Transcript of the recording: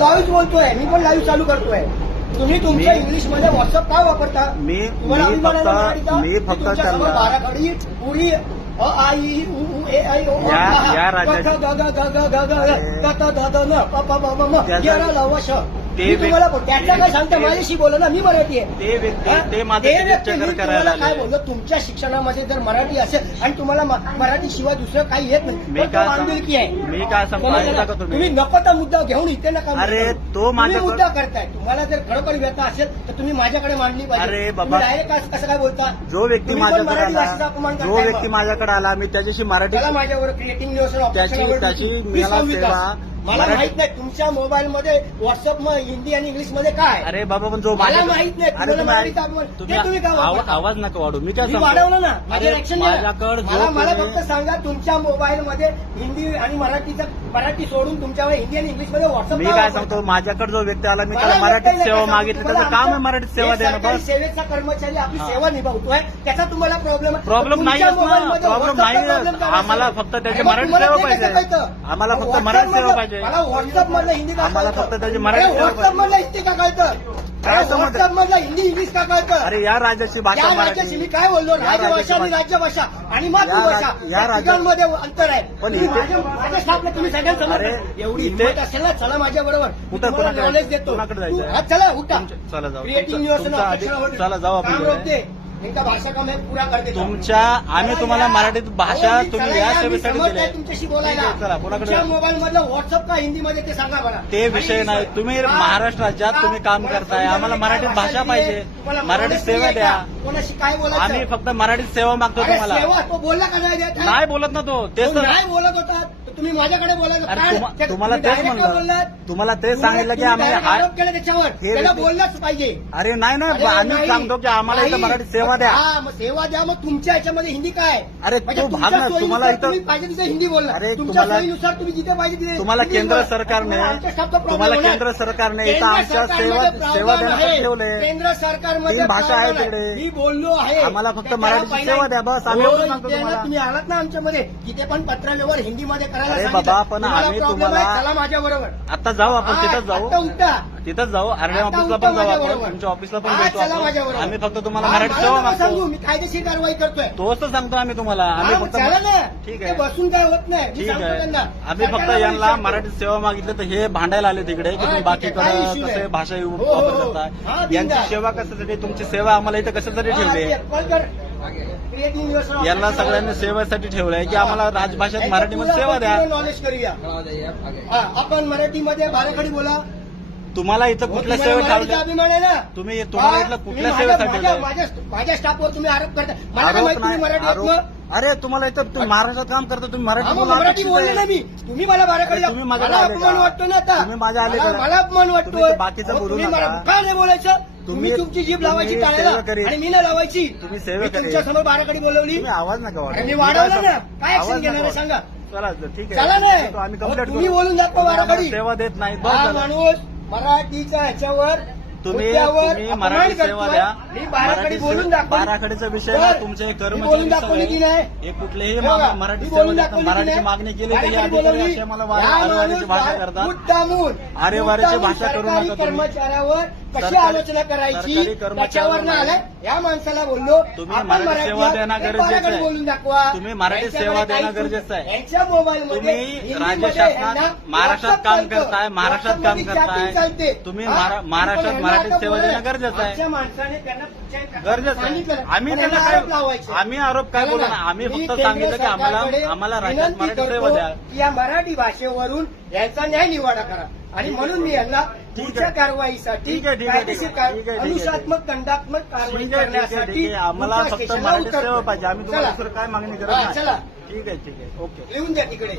Live बोलतोय, मी पण live चालू करतोय. तुम्ही तुमच्या इंग्लिश मध्ये व्हॉट्सअप काय वापरता? मी फक्त त्यांना बाराखडी पुरी अ आई उ ए आई ओ या राज्याची तुम्हाला त्याच्या काय सांगता? माझ्याशी बोला ना, मी मराठी आहे. ते व्यक्ती ते माझं करायला काय बोललो? तुमच्या शिक्षणामध्ये जर मराठी असेल आणि तुम्हाला मराठी शिवाय दुसरं काही येत नाही, मी काय बांधिलकी आहे. मी काय सांगतो तुम्ही नको त्या मुद्दा घेऊन इथे नका. अरे तो माझा मुद्दा करताय. तुम्हाला जर खरोखर व्यथा असेल तर तुम्ही माझ्याकडे मांडली पाहिजे. अरे बाबा, डायरेक्ट कसं काय बोलता? जो व्यक्ती माझ्याकडे आला मराठी माझ्यावर क्रिएटिव्ह न्यूज त्याची मला सेवा मला माहित नाही तुमच्या मोबाईल मध्ये व्हॉट्सअप मध्ये हिंदी आणि इंग्लिश मध्ये काय. अरे बाबा, पण जो मला माहित नाही. तुम्ही आवाज नका वाढू. मी काय वाढवलं ना, माझ्या माझ्याकडे मला फक्त सांगा तुमच्या मोबाईल मध्ये हिंदी आणि मराठी सोडून तुमच्यावर हिंदी आणि इंग्लिश मध्ये व्हॉट्सअप. मी काय सांगतो, माझ्याकडे जो व्यक्ती आला मी त्याला मराठीत सेवा मागितली, त्याचं काम आहे मराठीत सेवा देणं. बस सेवेचा कर्मचारी आपली सेवा निभावतोय, त्याचा तुम्हाला प्रॉब्लेम नाही. प्रॉब्लेम नाही. आम्हाला फक्त त्याची मराठी सेवा पाहिजे. आम्हाला फक्त मराठी सेवा पाहिजे. मला व्हॉट्सअप मधलं हिंदी का आम्हाला फक्त त्याची मराठी व्हॉट्सअप मधलं हिंदी का कळतं? व्हॉट्सअप मधलं हिंदी इंग्लिश का कळतं? अरे या राज्याची भाषा राज्याची मी काय बोललो? राजभाषा आणि राज्यभाषा आणि मातृभाषा या राज्यांमध्ये अंतर आहे. पण माझ्या स्टाफला तुम्ही सगळ्यांसमोर एवढी हिंमत असेल ना, चला माझ्या बरोबर नॉलेज देतो. चला उठा. चला जाऊ. क्रिएटिव्ह न्यूज चला जाऊ आपण. इनका भाषा का मैं पूरा कर देता हूं. तुमच्या आम्ही तुम्हाला मराठीत भाषा तुम्ही या सेवेसाठी समज दिली. नाही तुमच्याशी बोलायला. चला कोणाकडे तुमच्या मोबाईल मधलं व्हॉट्सअप का हिंदीमध्ये ते सांगा मला. ते विषय नाही. तुम्ही महाराष्ट्र राज्यात तुम्ही काम करताय, आम्हाला मराठीत भाषा पाहिजे, मराठीत सेवा द्या. कोणाशी काय बोलायचं? आम्ही फक्त मराठीत सेवा मागतो तुम्हाला. सेवा तो बोलला का नाही देत? नाही बोलत ना तो. तेच तर नाही बोलत होता तुम्ही माझ्याकडे बोलायचं. तुम्हाला तेच म्हणलं, तुम्हाला तेच सांगितलं की आम्हाला आरोप केला त्याच्यावर, त्याला बोललाच पाहिजे. अरे नाही ना, आम्ही सांगतो की आम्हाला इथं मराठीत सेवा द्या. मग सेवा द्या. मग तुमच्या याच्यामध्ये हिंदी काय? अरे तो भाग ना, तुम्हाला इथं पाहिजे तिथे हिंदी बोलला. अरे तुमच्या सोयीनुसार तुम्ही जिथे पाहिजे तिथे. तुम्हाला केंद्र सरकारने इथं आमच्या सेवा देण्यासाठी ठेवले. केंद्र सरकारमध्ये भाषा आहे तिकडे. मी बोललो आहे, आम्हाला फक्त मराठी सेवा द्या. बस आम्ही एवढं सांगतो तुम्हाला. तुम्ही आलात ना आमच्यामध्ये, तिथे पण पत्रव्यवहार हिंदीमध्ये करायला अरे सांगितलं. बाबा, पण आम्ही तुम्हाला चला माझ्या बरोबर आता जाऊ. आपण तिथंच जाऊ. उठा. तिथंच जाऊ. आरडीएम ऑफिसला पण जाऊ. आपण तुमच्या ऑफिसला पण भेटू आपण. आम्ही फक्त तुम्हाला मराठी सेवा मागतो. मी कायदेशीर कारवाई करतोय. तोच तर सांगतो आम्ही तुम्हाला. आम्ही फक्त ठीक आहे, बसून काय होत नाही. ठीक आहे. आम्ही फक्त यांना मराठी सेवा मागितली तर हे भांडायला आले तिकडे की तुम्ही बाकीकडे कसे भाषा वापर करताय. यांची सेवा कशासाठी, तुमची सेवा आम्हाला इथं कशासाठी ठेवली? यांना सगळ्यांनी सेवेसाठी ठेवलंय की आम्हाला राजभाषेत मराठीमध्ये सेवा द्या. नॉलेज करूया. आपण मराठीमध्ये बाराखडी बोला. तुम्हाला इथं कुठल्या सेवेत ठेवलं? अभिमान आहे ना तुम्ही तुम्हाला इथलं कुठल्या सेवेसाठी ठेवलंय? माझ्या स्टाफवर तुम्ही आरोप करता. मला काय माहिती तुम्ही मराठी येत ना? अरे तुम्हाला इथं तुम्ही महाराष्ट्रात काम करता, तुम्ही मराठी बोलले ना मी. तुम्ही मला बाराखडी तुम्ही माझ्या मला अपमान वाटतो ना आता. तुम्ही माझ्या आले का? मला अपमान वाटतो. बाकीचं बोलू तुम्ही नका. का नाही बोलायचं? तुम्ही तुमची जीभ लावायची टाळायला आणि मी नाही लावायची. तुम्ही सेवा करा. तुमच्या समोर बाराखडी बोलवली, तुम्ही आवाज नका वाढवू. मी वाढवलं ना. काय ऍक्शन घेणार आहे सांगा? चला ठीक चला आहे. नाही. आम्ही कंप्लेंट तुम्ही बोलून दाखवा बाराखडी. सेवा देत नाही. हा माणूस मराठीच्या ह्याच्यावर तुम्ही मराठी सेवा द्या. मी बाराखडी बोलून दाखवा. बाराखडीचा विषय ना, तुमचे बोलून दाखवली की नाही? हे कुठलेही मराठी मराठीची मागणी केली तर मला वारेवारीची भाषा करतात. आरेवारीची भाषा करू नका तुम्ही. कर्मचाऱ्यावर कशी आलोचना करायची त्याच्यावर ना आलाय. या माणसाला बोललो तुम्ही मराठी सेवा देणं गरजेचं आहे. बोलून दाखवा. तुम्ही मराठी सेवा देणं गरजेचं आहे. यांच्या मोबाईल तुम्ही राज्य शासनात महाराष्ट्रात काम करताय, महाराष्ट्रात काम करताय. तुम्ही महाराष्ट्रात मराठी सेवा देणं गरजेचं आहे. माणसाने त्यांना गरजेचं आहे. आम्ही त्यांना काय आम्ही आरोप काय बोलू ना. आम्ही फक्त सांगितलं की आम्हाला राज्यात मराठी सेवा द्या. या मराठी भाषेवरून याचा न्याय निवाडा करा. आणि म्हणून मी यांना पुढच्या कारवाईसाठी अनुशात्मक दंडात्मक कारवाई करण्यासाठी आम्हाला फक्त मराठी सेवा पाहिजे. आम्ही तुम्हाला दुसरं काय मागणी करत नाही. चला ठीक आहे. ओके. लिहून द्या तिकडे.